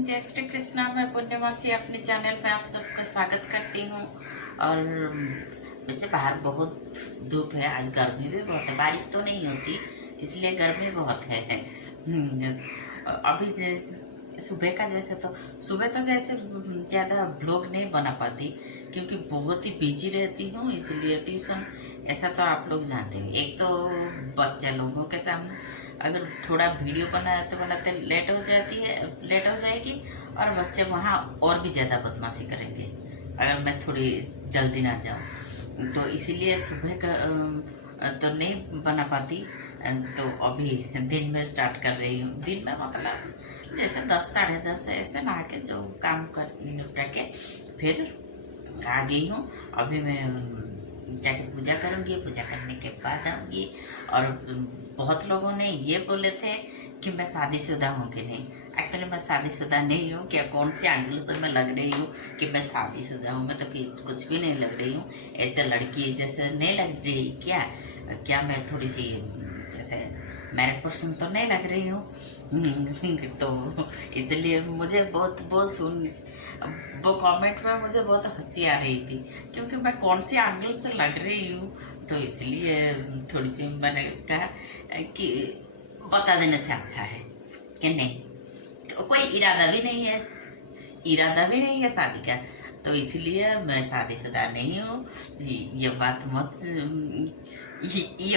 जय श्री कृष्णा। मैं पुण्यवासी अपने चैनल में आप सबका स्वागत करती हूँ। और वैसे बाहर बहुत धूप है, आज गर्मी भी बहुत है। बारिश तो नहीं होती इसलिए गर्मी बहुत है। अभी जैसे सुबह तो जैसे ज़्यादा ब्लॉग नहीं बना पाती क्योंकि बहुत ही बिजी रहती हूँ, इसलिए ट्यूशन ऐसा तो आप लोग जानते हैं। एक तो बच्चे लोगों के सामने अगर थोड़ा वीडियो बनाते बनाते लेट हो जाएगी और बच्चे वहाँ और भी ज़्यादा बदमाशी करेंगे अगर मैं थोड़ी जल्दी ना जाऊँ। तो इसीलिए सुबह का तो नहीं बना पाती। तो अभी दिन में स्टार्ट कर रही हूँ। दिन में मतलब जैसे 10 साढ़े 10 ऐसे नहा के जो काम कर निपटा के फिर आ गई हूँ। अभी मैं जाके पूजा करूँगी, पूजा करने के बाद आऊँगी। और बहुत लोगों ने ये बोले थे कि मैं शादीशुदा हूँ कि नहीं। एक्चुअली मैं शादीशुदा नहीं हूँ। क्या कौन सी एंगल से मैं लग रही हूँ कि मैं शादीशुदा हूँ? मैं तो कुछ भी नहीं लग रही हूँ, ऐसे लड़की जैसे नहीं लग रही। क्या मैं थोड़ी सी जैसे मैरिड पर्सन तो नहीं लग रही हूँ। तो इसलिए मुझे वो कमेंट में मुझे बहुत हंसी आ रही थी क्योंकि मैं कौन सी एंगल से लग रही हूँ। तो इसलिए थोड़ी सी मैंने कहा कि बता देने से अच्छा है कि नहीं। कोई इरादा भी नहीं है शादी का। तो इसलिए मैं शादीशुदा नहीं हूँ। ये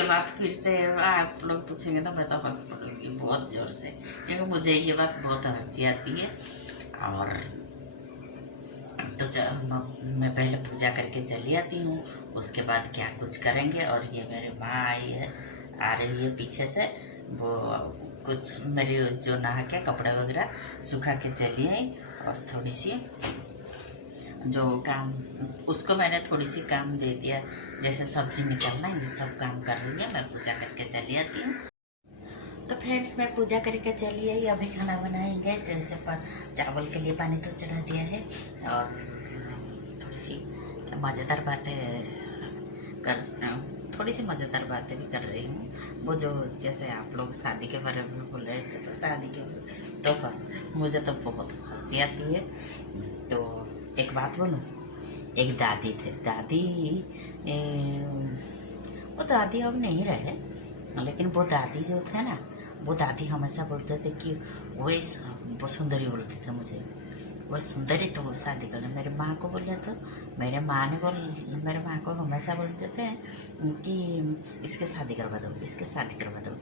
बात फिर से आप लोग पूछेंगे तो मैं तो हंस पड़ूंगी बहुत ज़ोर से क्योंकि मुझे ये बात बहुत हंसी आती है। और तो मैं पहले पूजा करके चली आती हूँ, उसके बाद क्या कुछ करेंगे। और ये मेरी माँ आ रही है पीछे से। वो कुछ मेरी जो नहा के कपड़े वगैरह सुखा के चली आई और थोड़ी सी जो काम उसको मैंने थोड़ी सी काम दे दिया, जैसे सब्जी निकालना, ये सब काम कर रही है। मैं पूजा करके चली आती हूँ। तो फ्रेंड्स, मैं पूजा करके चली आई। अभी खाना बनाएंगे। जैसे चावल के लिए पानी तो चढ़ा दिया है और थोड़ी सी मज़ेदार बातें कर थोड़ी सी मज़ेदार बातें भी कर रही हूँ। वो जो जैसे आप लोग शादी के बारे में बोल रहे थे, तो शादी के तो बस मुझे तो बहुत हंसी आती है। तो एक बात बोलूँ, एक दादी थे। वो दादी अब नहीं रहे, लेकिन वो दादी जो थे ना, वो दादी हमेशा बोलते थे कि वो सुंदरी बोलते थे मुझे, वो सुंदरी तो शादी करना। मेरे माँ को बोला तो मेरे माँ को हमेशा बोलते थे कि इसके शादी करवा दो, इसके शादी करवा दो।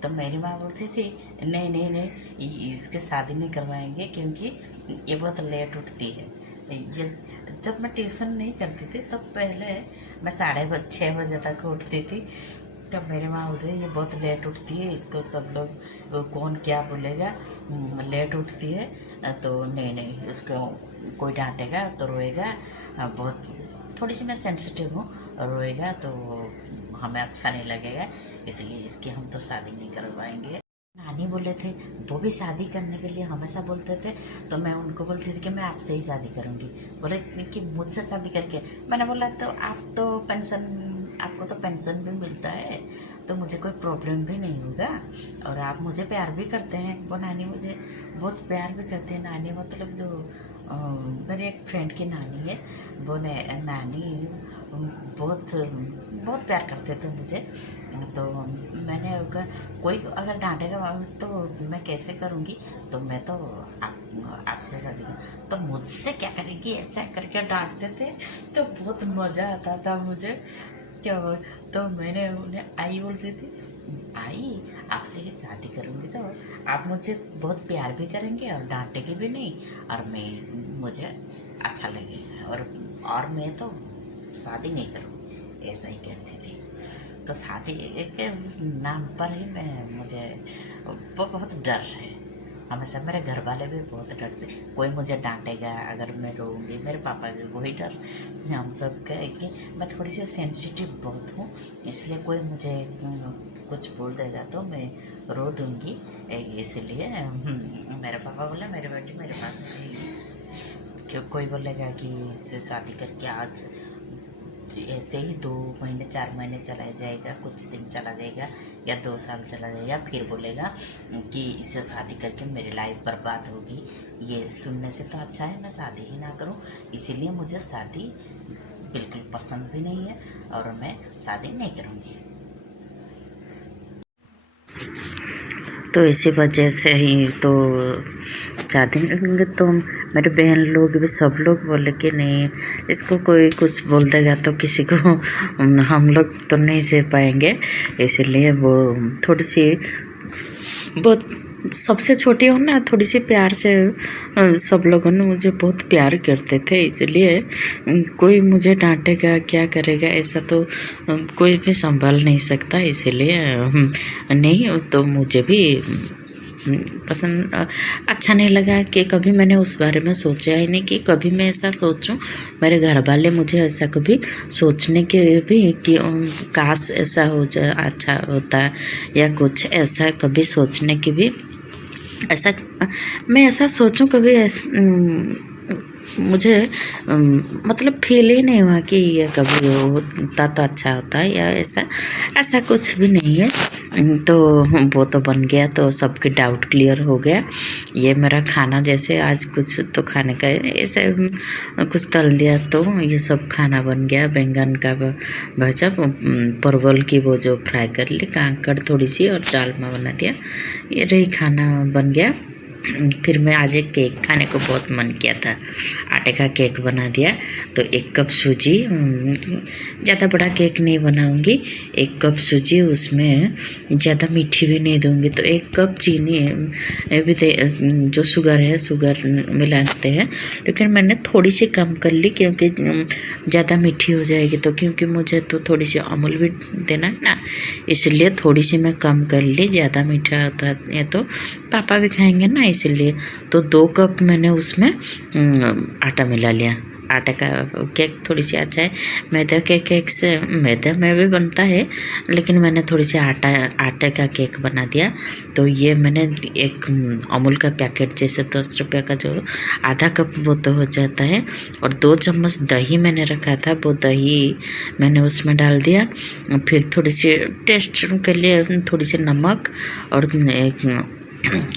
तो मेरी माँ बोलती थी नहीं नहीं नहीं, इसके शादी नहीं करवाएंगे क्योंकि ये बहुत लेट उठती है। जब मैं ट्यूशन नहीं करती थी तब पहले मैं 6:30 बजे तक उठती थी। तब मेरी माँ बोलती है ये बहुत लेट उठती है, इसको सब लोग कौन क्या बोलेगा, लेट उठती है। तो नहीं, उसको कोई डांटेगा तो रोएगा। बहुत थोड़ी सी मैं सेंसिटिव हूँ, रोएगा तो हमें अच्छा नहीं लगेगा, इसलिए इसकी हम तो शादी नहीं करवाएंगे। नानी बोले थे, वो भी शादी करने के लिए हमेशा बोलते थे। तो मैं उनको बोलती थी कि मैं आपसे ही शादी करूँगी। बोले कि मुझसे शादी करके। मैंने बोला तो आपको तो पेंशन भी मिलता है, तो मुझे कोई प्रॉब्लम भी नहीं होगा और आप मुझे प्यार भी करते हैं। वो नानी मुझे बहुत प्यार भी करते हैं। नानी मतलब जो मेरे एक फ्रेंड की नानी है, वो नानी बहुत प्यार करते थे मुझे। तो मैंने कहा कोई अगर डांटेगा तो मैं कैसे करूँगी, तो मैं तो आपसे शादी कर। तो मुझसे क्या करेगी, ऐसा करके डांटते थे। तो बहुत मज़ा आता था मुझे। क्या तो मैंने उन्हें आई बोलती थी, आई आपसे ही शादी करूँगी तो आप मुझे बहुत प्यार भी करेंगे और डांटेंगे भी नहीं, और मुझे अच्छा लगे, और मैं तो शादी नहीं करूँ, ऐसा ही कहती थी। तो शादी के नाम पर ही मुझे वो बहुत डर है। हमेशा मेरे घर वाले भी बहुत डरते, कोई मुझे डांटेगा अगर मैं रोऊंगी, मेरे पापा भी वही डर हम सब का है कि मैं थोड़ी सी सेंसिटिव बहुत हूँ, इसलिए कोई मुझे कुछ बोल देगा तो मैं रो दूँगी। इसलिए मेरे पापा बोले मेरी बेटी मेरे पास रहेगी। क्यों कोई बोलेगा कि इससे शादी करके आज ऐसे ही 2 महीने 4 महीने चला जाएगा, कुछ दिन चला जाएगा या 2 साल चला जाएगा, फिर बोलेगा कि इससे शादी करके मेरी लाइफ बर्बाद होगी। ये सुनने से तो अच्छा है मैं शादी ही ना करूं। इसीलिए मुझे शादी बिल्कुल पसंद भी नहीं है और मैं शादी नहीं करूंगी। तो इसी वजह से ही तो शादी तो मेरे बहन लोग भी सब लोग बोले कि नहीं, इसको कोई कुछ बोल देगा तो किसी को हम लोग तो नहीं सह पाएंगे। इसलिए वो थोड़ी सी बहुत सबसे छोटी हूँ ना, थोड़ी सी प्यार से सब लोगों ने मुझे बहुत प्यार करते थे। इसलिए कोई मुझे डांटेगा क्या करेगा ऐसा तो कोई भी संभाल नहीं सकता। इसलिए नहीं तो मुझे भी पसंद अच्छा नहीं लगा कि कभी मैंने उस बारे में सोचा ही नहीं कि कभी मैं ऐसा सोचूं। मेरे घर वाले मुझे ऐसा कभी सोचने के भी कि काश ऐसा हो जाए अच्छा होता, या कुछ ऐसा कभी सोचने की भी ऐसा मैं ऐसा सोचूं कभी मुझे मतलब फील ही नहीं हुआ कि ये कभी होता तो अच्छा होता है या ऐसा कुछ भी नहीं है। तो वो तो बन गया तो सबके डाउट क्लियर हो गया। ये मेरा खाना जैसे आज कुछ तो खाने का ऐसे कुछ तल दिया तो ये सब खाना बन गया। बैंगन का भजा, परवल की वो जो फ्राई कर ली, कांकड़ थोड़ी सी और डालमा बना दिया, ये रही खाना बन गया। फिर मैं आज एक केक खाने को बहुत मन किया था, आटे का केक बना दिया। तो 1 कप सूजी, ज़्यादा बड़ा केक नहीं बनाऊंगी, 1 कप सूजी, उसमें ज़्यादा मीठी भी नहीं दूंगी। तो 1 कप चीनी भी जो शुगर है शुगर मिलाते हैं, लेकिन मैंने थोड़ी सी कम कर ली क्योंकि ज़्यादा मीठी हो जाएगी। तो क्योंकि मुझे तो थोड़ी सी अमूल भी देना है ना, इसलिए थोड़ी सी मैं कम कर ली। ज़्यादा मीठा होता है तो पापा भी खाएंगे ना, इसलिए। तो 2 कप मैंने उसमें आटा मिला लिया। आटे का केक थोड़ी सी अच्छा है, मैदा के केक से मैदा में भी बनता है, लेकिन मैंने थोड़ी सी आटे का केक बना दिया। तो ये मैंने एक अमूल का पैकेट जैसे 10 रुपये का जो आधा कप वो तो हो जाता है, और 2 चम्मच दही मैंने रखा था, वो दही मैंने उसमें डाल दिया। फिर थोड़ी सी टेस्ट के लिए थोड़ी सी नमक और एक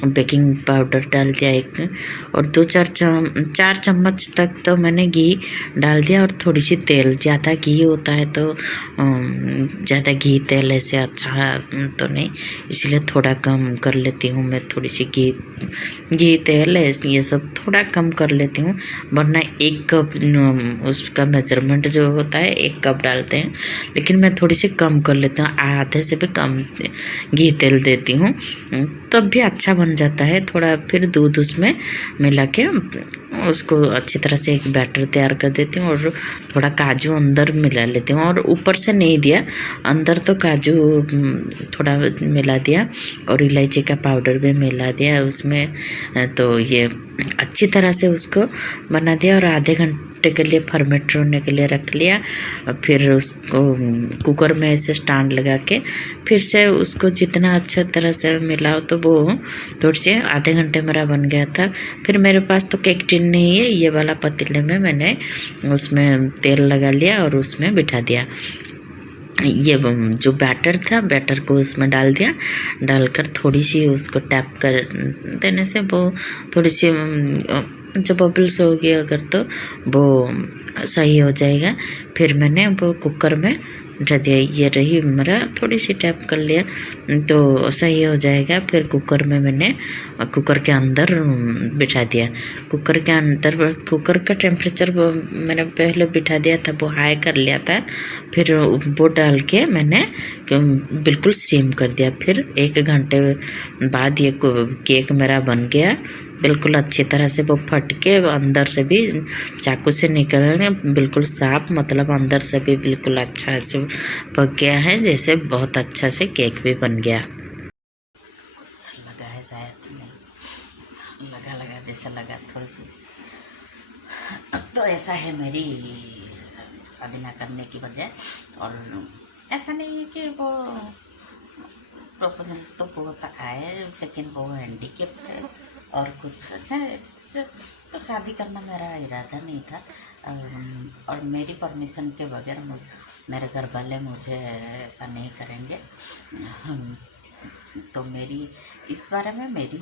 बेकिंग पाउडर डाल दिया 1, और 4 चम्मच तक तो मैंने घी डाल दिया, और थोड़ी सी तेल। ज़्यादा घी होता है तो ज़्यादा घी तेल ऐसे अच्छा तो नहीं, इसलिए थोड़ा कम कर लेती हूँ मैं। थोड़ी सी घी तेल ये सब थोड़ा कम कर लेती हूँ, वरना 1 कप उसका मेजरमेंट जो होता है 1 कप डालते हैं, लेकिन मैं थोड़ी सी कम कर लेती हूँ, आधे से भी कम घी तेल देती हूँ, तब भी अच्छा बन जाता है। थोड़ा फिर दूध उसमें मिला के उसको अच्छी तरह से एक बैटर तैयार कर देती हूँ, और थोड़ा काजू अंदर मिला लेती हूँ, और ऊपर से नहीं दिया, अंदर तो काजू थोड़ा मिला दिया, और इलायची का पाउडर भी मिला दिया उसमें। तो ये अच्छी तरह से उसको बना दिया, और आधे घंटे के लिए फर्मेंट होने के लिए रख लिया। फिर उसको कुकर में ऐसे स्टैंड लगा के फिर से उसको जितना अच्छा तरह से मिलाओ, तो वो थोड़ी सी आधे घंटे मेरा बन गया था। फिर मेरे पास तो केक टिन नहीं है, ये वाला पतीले में मैंने उसमें तेल लगा लिया और उसमें बिठा दिया। ये जो बैटर था, बैटर को उसमें डाल दिया, डालकर थोड़ी सी उसको टैप कर देने से वो थोड़ी सी जो बबल्स होगी अगर तो वो सही हो जाएगा। फिर मैंने वो कुकर में बिठा दिया। ये रही मेरा, थोड़ी सी टैप कर लिया तो सही हो जाएगा। फिर कुकर में मैंने कुकर के अंदर बिठा दिया। कुकर के अंदर कुकर का टेम्परेचर मैंने पहले बिठा दिया था, वो हाई कर लिया था। फिर वो डाल के मैंने बिल्कुल सिम कर दिया। फिर 1 घंटे बाद ये केक मेरा बन गया बिल्कुल अच्छी तरह से। वो फट के अंदर से भी चाकू से निकल बिल्कुल साफ, मतलब अंदर से भी बिल्कुल अच्छा से पक गया है, जैसे बहुत अच्छा से केक भी बन गया। लगा है शायद नहीं, लगा जैसा लगा थोड़ी सी। तो ऐसा है मेरी शादी ना करने की वजह। और ऐसा नहीं है कि वो प्रपोजल तो बहुत आए, लेकिन वो हैंडीकेप है और कुछ अच्छा तो शादी करना मेरा इरादा नहीं था। और मेरी परमिशन के बगैर मेरे घर वाले मुझे ऐसा नहीं करेंगे। तो मेरी इस बारे में मेरी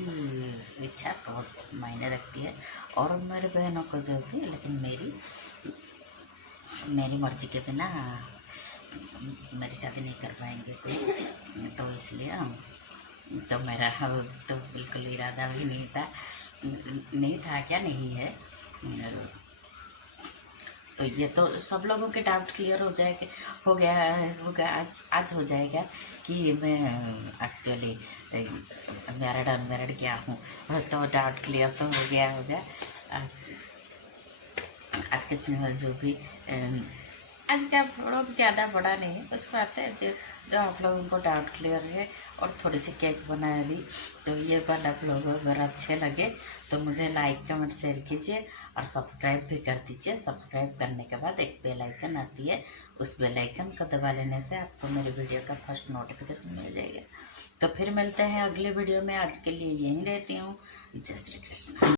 इच्छा बहुत मायने रखती है, और मेरे बहनों को जो भी, लेकिन मेरी मर्जी के बिना मेरी शादी नहीं कर पाएंगे कोई। तो इसलिए तो मेरा तो बिल्कुल इरादा भी नहीं था क्या, नहीं है। तो ये तो सब लोगों के डाउट क्लियर होगा आज हो जाएगा कि मैं एक्चुअली मैरिड अनमैरिड क्या हूँ। तो डाउट क्लियर तो हो गया होगा। आज के जो भी आज का व्लॉग ज़्यादा बड़ा नहीं है, कुछ बात है जो आप लोगों को डाउट क्लियर है, और थोड़ी सी केक बना दी। तो ये वाला व्लॉग अगर अच्छे लगे तो मुझे लाइक कमेंट शेयर कीजिए, और सब्सक्राइब भी कर दीजिए। सब्सक्राइब करने के बाद एक बेल आइकन आती है, उस बेल आइकन को दबा लेने से आपको मेरे वीडियो का फर्स्ट नोटिफिकेशन मिल जाएगा। तो फिर मिलते हैं अगले वीडियो में। आज के लिए यहीं रहती हूँ। जय श्री कृष्ण।